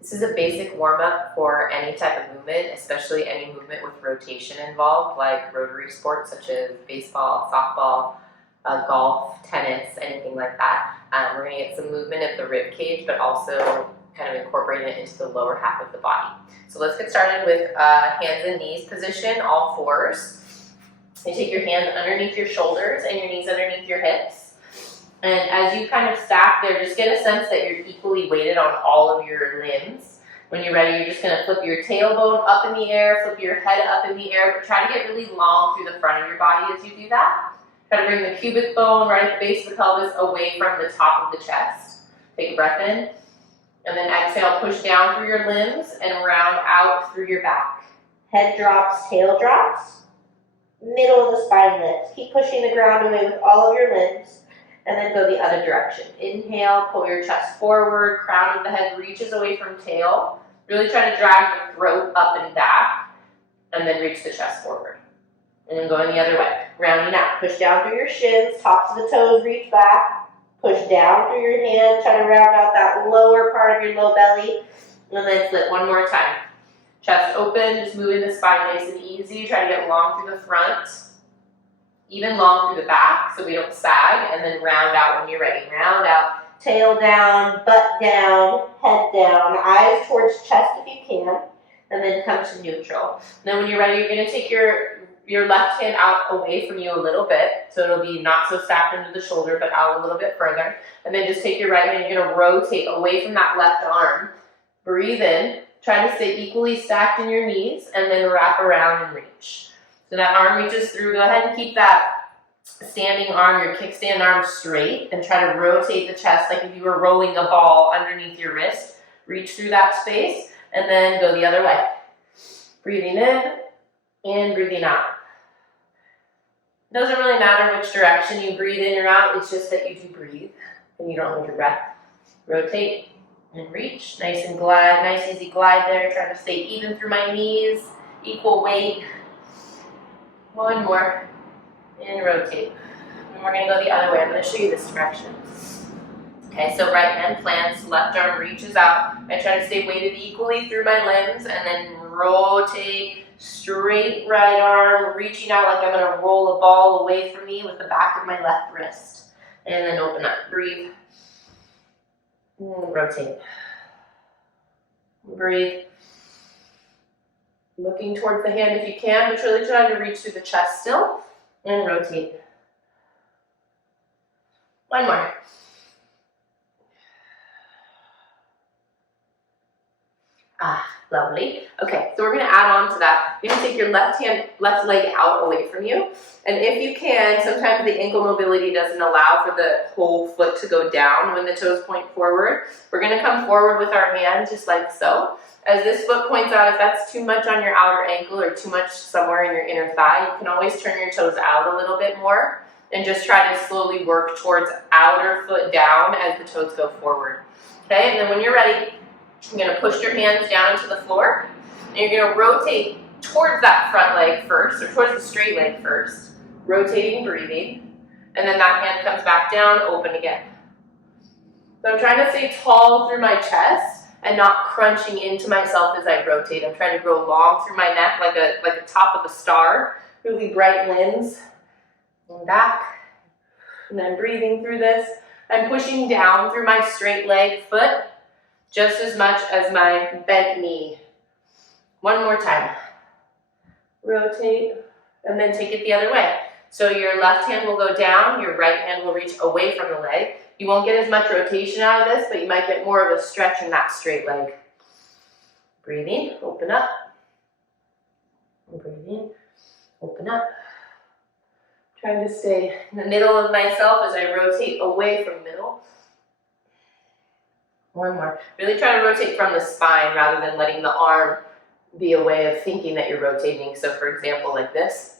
This is a basic warm-up for any type of movement, especially any movement with rotation involved, like rotary sports such as baseball, softball, golf, tennis, anything like that. We're going to get some movement of the rib cage, but also kind of incorporate it into the lower half of the body. So let's get started with hands and knees position, all fours. You take your hands underneath your shoulders and your knees underneath your hips. And as you kind of stack there, just get a sense that you're equally weighted on all of your limbs. When you're ready, you're just going to flip your tailbone up in the air, flip your head up in the air, but try to get really long through the front of your body as you do that. Try to bring the pubic bone right at the base of the pelvis away from the top of the chest. Take a breath in, and then exhale, push down through your limbs and round out through your back. Head drops, tail drops, middle of the spine lifts. Keep pushing the ground away with all of your limbs. And then go the other direction. Inhale, pull your chest forward, crown of the head reaches away from tail. Really try to drag the throat up and back, and then reach the chest forward. And then going the other way, rounding out. Push down through your shins, tops of the toes reach back. Push down through your hands, try to round out that lower part of your low belly. And then flip one more time. Chest open, just moving the spine nice and easy. Try to get long through the front. Even long through the back so we don't sag, and then round out when you're ready. Round out, tail down, butt down, head down, eyes towards chest if you can, and then come to neutral. Then when you're ready, you're going to take your left hand out away from you a little bit, so it'll be not so stacked into the shoulder, but out a little bit further. And then just take your right hand, you're going to rotate away from that left arm. Breathe in, try to stay equally stacked in your knees, and then wrap around and reach. So that arm reaches through. Go ahead and keep that standing arm, your kickstand arm straight, and try to rotate the chest like if you were rolling a ball underneath your wrist. Reach through that space, and then go the other way. Breathing in and breathing out. It doesn't really matter which direction you breathe in or out, it's just that you do breathe and you don't hold your breath. Rotate and reach. Nice and glide, nice easy glide there. Trying to stay even through my knees, equal weight. One more, and rotate. And we're going to go the other way. I'm going to show you this direction. Okay, so right hand plants, left arm reaches out. I try to stay weighted equally through my limbs, and then rotate, straight right arm, reaching out like I'm going to roll a ball away from me with the back of my left wrist. And then open up, breathe, and rotate. Breathe. Looking towards the hand if you can, but really try to reach through the chest still, and rotate. One more. Lovely. Okay, so we're going to add on to that. You're going to take your left leg out away from you, and if you can, sometimes the ankle mobility doesn't allow for the whole foot to go down when the toes point forward. We're going to come forward with our hands just like so. As this foot points out, if that's too much on your outer ankle or too much somewhere in your inner thigh, you can always turn your toes out a little bit more and just try to slowly work towards outer foot down as the toes go forward. Okay, and then when you're ready, you're going to push your hands down into the floor, and you're going to rotate towards that front leg first, or towards the straight leg first, rotating, breathing, and then that hand comes back down, open again. So I'm trying to stay tall through my chest and not crunching into myself as I rotate. I'm trying to grow long through my neck like a top of a star, really bright limbs, and back, and then breathing through this. I'm pushing down through my straight leg foot just as much as my bent knee. One more time. Rotate, and then take it the other way. So your left hand will go down, your right hand will reach away from the leg. You won't get as much rotation out of this, but you might get more of a stretch in that straight leg. Breathing, open up. Breathing, open up. Trying to stay in the middle of myself as I rotate away from middle. One more. Really try to rotate from the spine rather than letting the arm be a way of thinking that you're rotating. So for example, like this.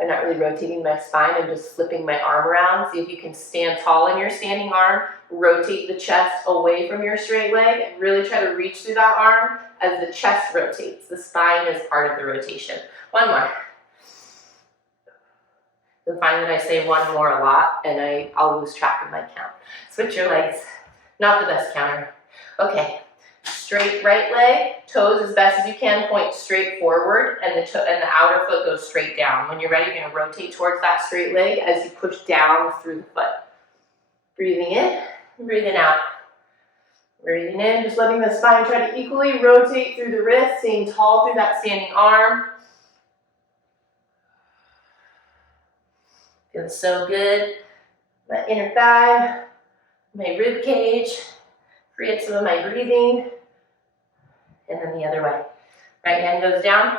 I'm not really rotating my spine, I'm just flipping my arm around. See if you can stand tall in your standing arm, rotate the chest away from your straight leg, and really try to reach through that arm as the chest rotates. The spine is part of the rotation. One more. You'll find that I say one more a lot, and I'll lose track of my count. Switch your legs. Not the best counter. Okay, straight right leg, toes as best as you can, point straight forward, and the outer foot goes straight down. When you're ready, you're going to rotate towards that straight leg as you push down through the foot. Breathing in, breathing out. Breathing in, just letting the spine try to equally rotate through the wrist, staying tall through that standing arm. Feels so good. My inner thigh, my rib cage. Free up some of my breathing. And then the other way. Right hand goes down.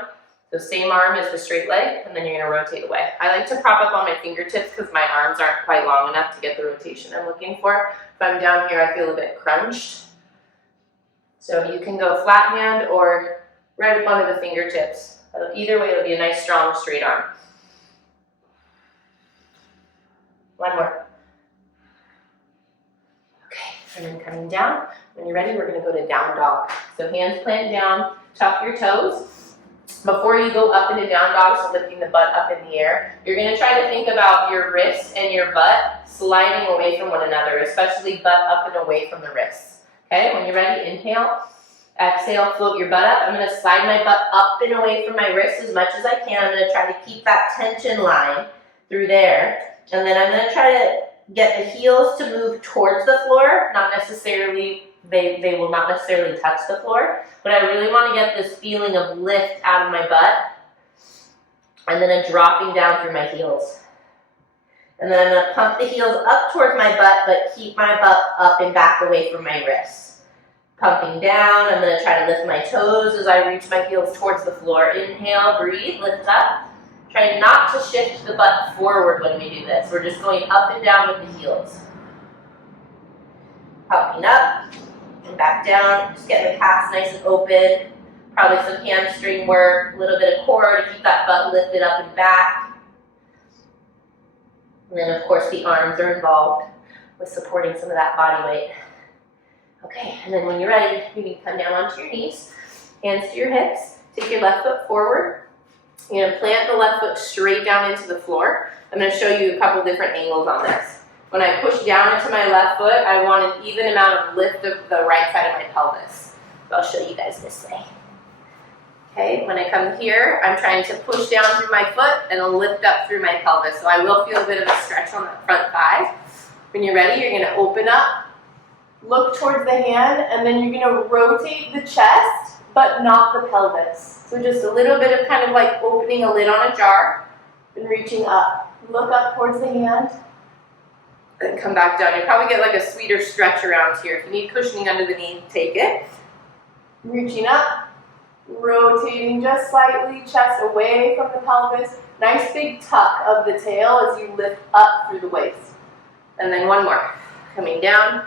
So same arm as the straight leg, and then you're going to rotate away. I like to prop up on my fingertips because my arms aren't quite long enough to get the rotation I'm looking for. If I'm down here, I feel a bit crunched. So you can go flat hand or right up under the fingertips. Either way, it'll be a nice, strong, straight arm. One more. Okay, and then coming down. When you're ready, we're going to go to down dog. So hands plant down, tuck your toes. Before you go up into down dog, so lifting the butt up in the air, you're going to try to think about your wrists and your butt sliding away from one another, especially butt up and away from the wrists. Okay, when you're ready, inhale. Exhale, float your butt up. I'm going to slide my butt up and away from my wrist as much as I can. I'm going to try to keep that tension line through there. And then I'm going to try to get the heels to move towards the floor, not necessarily, they will not necessarily touch the floor, but I really want to get this feeling of lift out of my butt, and then a dropping down through my heels. And then I'm going to pump the heels up towards my butt, but keep my butt up and back away from my wrists. Pumping down, I'm going to try to lift my toes as I reach my heels towards the floor. Inhale, breathe, lift up. Try not to shift the butt forward when we do this. We're just going up and down with the heels. Pumping up and back down. Just get the calves nice and open. Probably some hamstring work, a little bit of core to keep that butt lifted up and back. And then, of course, the arms are involved with supporting some of that body weight. Okay, and then when you're ready, you can come down onto your knees, hands to your hips. Take your left foot forward. You're going to plant the left foot straight down into the floor. I'm going to show you a couple different angles on this. When I push down into my left foot, I want an even amount of lift of the right side of my pelvis. So I'll show you guys this way. Okay, when I come here, I'm trying to push down through my foot and lift up through my pelvis. So I will feel a bit of a stretch on that front thigh. When you're ready, you're going to open up, look towards the hand, and then you're going to rotate the chest, but not the pelvis. So just a little bit of kind of like opening a lid on a jar and reaching up. Look up towards the hand and come back down. You'll probably get like a sweeter stretch around here. If you need cushioning under the knee, take it. Reaching up, rotating just slightly, chest away from the pelvis. Nice big tuck of the tail as you lift up through the waist. And then one more. Coming down,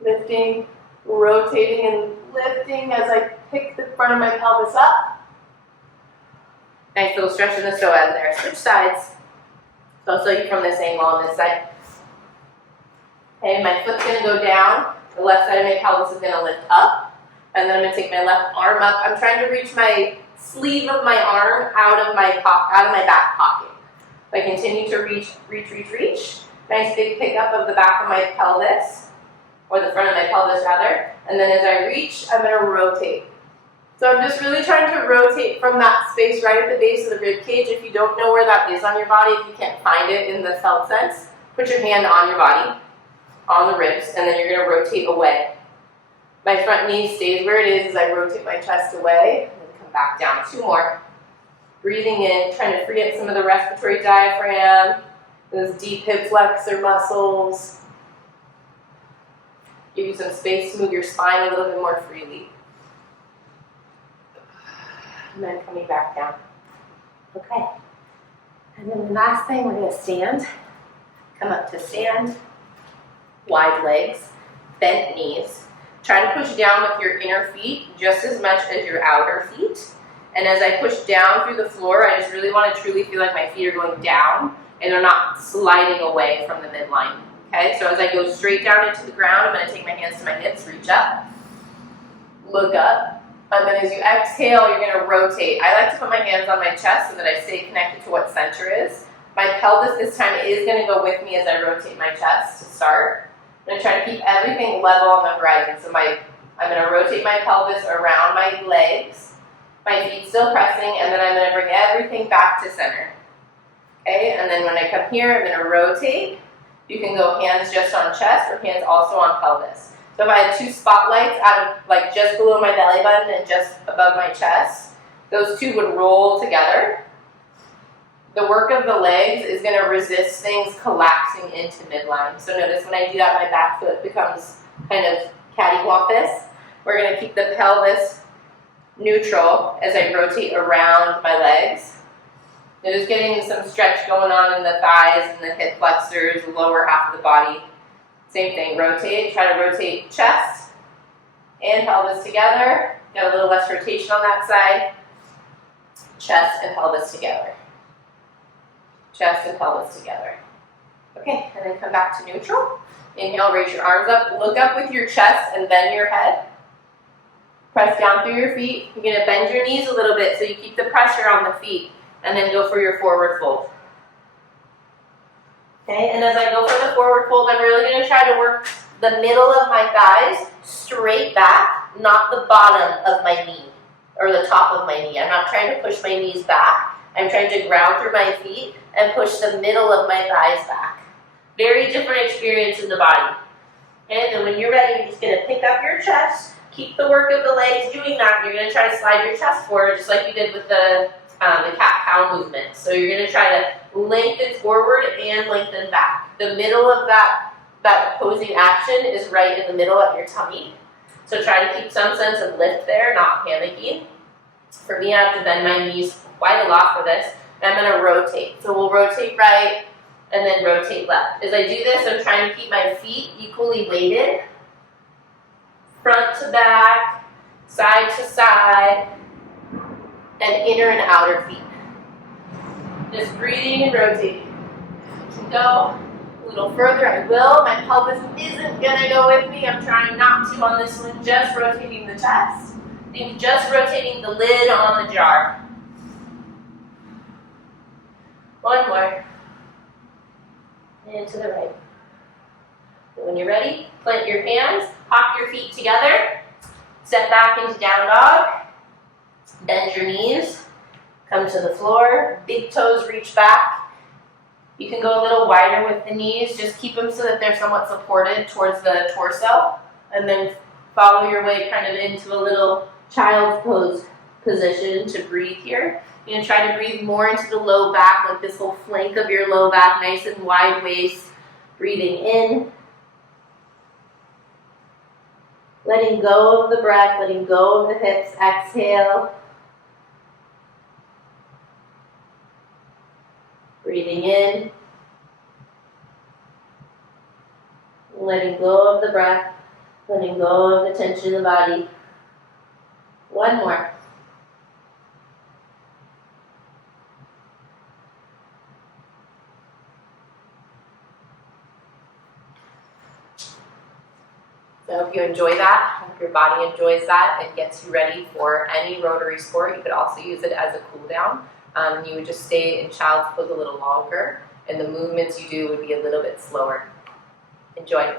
lifting, rotating and lifting as I pick the front of my pelvis up. Nice little stretch in the psoas there. Switch sides. So I'll show you from this angle on this side. Okay, my foot's going to go down. The left side of my pelvis is going to lift up. And then I'm going to take my left arm up. I'm trying to reach my sleeve of my arm out of my back pocket. So I continue to reach. Nice big pickup of the back of my pelvis, or the front of my pelvis rather. And then as I reach, I'm going to rotate. So I'm just really trying to rotate from that space right at the base of the rib cage. If you don't know where that is on your body, if you can't find it in the felt sense, put your hand on your body, on the ribs, and then you're going to rotate away. My front knee stays where it is as I rotate my chest away, and then come back down. Two more. Breathing in, trying to free up some of the respiratory diaphragm, those deep hip flexor muscles. Give you some space to move your spine a little bit more freely. And then coming back down. Okay. And then the last thing, we're going to stand. Come up to stand. Wide legs, bent knees. Try to push down with your inner feet just as much as your outer feet. And as I push down through the floor, I just really want to truly feel like my feet are going down and they're not sliding away from the midline. Okay, so as I go straight down into the ground, I'm going to take my hands to my hips, reach up, look up. And then as you exhale, you're going to rotate. I like to put my hands on my chest so that I stay connected to what center is. My pelvis this time is going to go with me as I rotate my chest to start. I'm going to try to keep everything level on the horizon. So I'm going to rotate my pelvis around my legs, my feet still pressing, and then I'm going to bring everything back to center. Okay, and then when I come here, I'm going to rotate. You can go hands just on chest or hands also on pelvis. So if I had two spotlights out of like just below my belly button and just above my chest, those two would roll together. The work of the legs is going to resist things collapsing into midline. So notice when I do that, my back foot becomes kind of cattywampus. We're going to keep the pelvis neutral as I rotate around my legs. Notice getting some stretch going on in the thighs and the hip flexors, the lower half of the body. Same thing, rotate, try to rotate chest and pelvis together. Got a little less rotation on that side. Chest and pelvis together. Chest and pelvis together. Okay, and then come back to neutral. Inhale, raise your arms up. Look up with your chest and bend your head. Press down through your feet. You're going to bend your knees a little bit so you keep the pressure on the feet. And then go for your forward fold. Okay, and as I go for the forward fold, I'm really going to try to work the middle of my thighs straight back, not the bottom of my knee or the top of my knee. I'm not trying to push my knees back. I'm trying to ground through my feet and push the middle of my thighs back. Very different experience in the body. Okay, and then when you're ready, you're just going to pick up your chest, keep the work of the legs doing that. You're going to try to slide your chest forward just like you did with the cat-cow movement. So you're going to try to lengthen forward and lengthen back. The middle of that opposing action is right in the middle of your tummy. So try to keep some sense of lift there, not panicking. For me, I have to bend my knees quite a lot for this. And I'm going to rotate. So we'll rotate right and then rotate left. As I do this, I'm trying to keep my feet equally weighted. Front to back, side to side, and inner and outer feet. Just breathing and rotating. To go a little further, I will. My pelvis isn't gonna go with me. I'm trying not to on this one, just rotating the chest. Think just rotating the lid on the jar. One more. And to the right. And when you're ready, plant your hands, hop your feet together, step back into down dog. Bend your knees, come to the floor, big toes reach back. You can go a little wider with the knees, just keep them so that they're somewhat supported towards the torso, and then follow your way kind of into a little child's pose position to breathe here. You're going to try to breathe more into the low back, like this whole flank of your low back, nice and wide waist, breathing in. Letting go of the breath, letting go of the hips, exhale. Breathing in, letting go of the breath, letting go of the tension in the body. One more. So I hope you enjoy that. I hope your body enjoys that and gets you ready for any rotary sport. You could also use it as a cool down. You would just stay in child's pose a little longer, and the movements you do would be a little bit slower. Enjoy.